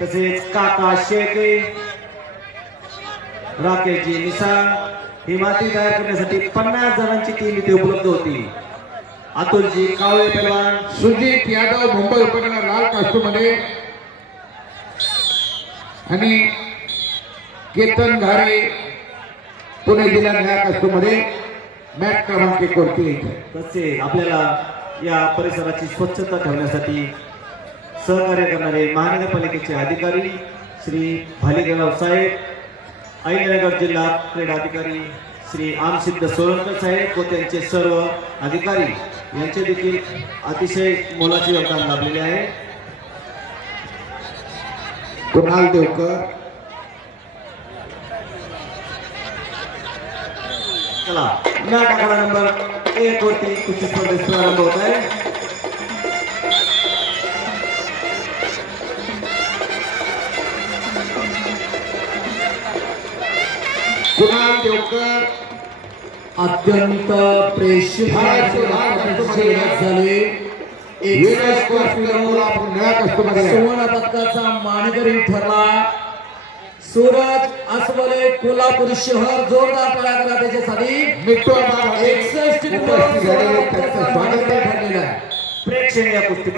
तसेच काका शेळके राकेशजी निसाळ ही माती तयार करण्यासाठी पन्नास जणांची टीम इथे उपलब्ध होती. अतुलजी कावळे पैलवान सुजित यादव मुंबई उपनगर लाल कास्टूमध्ये. आणि केतन घारे पुणे जिल्हा निळ्या कास्टूमध्ये. मॅच क्रमांक येत तसे आपल्याला या परिसराची स्वच्छता ठेवण्यासाठी सहकार्य करणारे महानगरपालिकेचे अधिकारी श्री भालेगाव साहेब अहिनगर जिल्हा क्रीडा अधिकारी श्री आमसिद्ध सोळंकर साहेब व त्यांचे सर्व अधिकारी यांचे देखील अतिशय मोलाचे योगदान लाभलेले आहे. कुणाल देवकर. चला मॅट आकडा नंबर एक वरती कृषी स्पर्धेस प्रारंभ होतो कुणाल देवकर अत्यंत प्रेषित झाले. सुवर्ण पदकाचा मानकरी ठरला. सूरज अस्वले कोल्हापूर शहर जोरदार आम्हाला एकसष्ट प्रेक्षणीय कुस्ती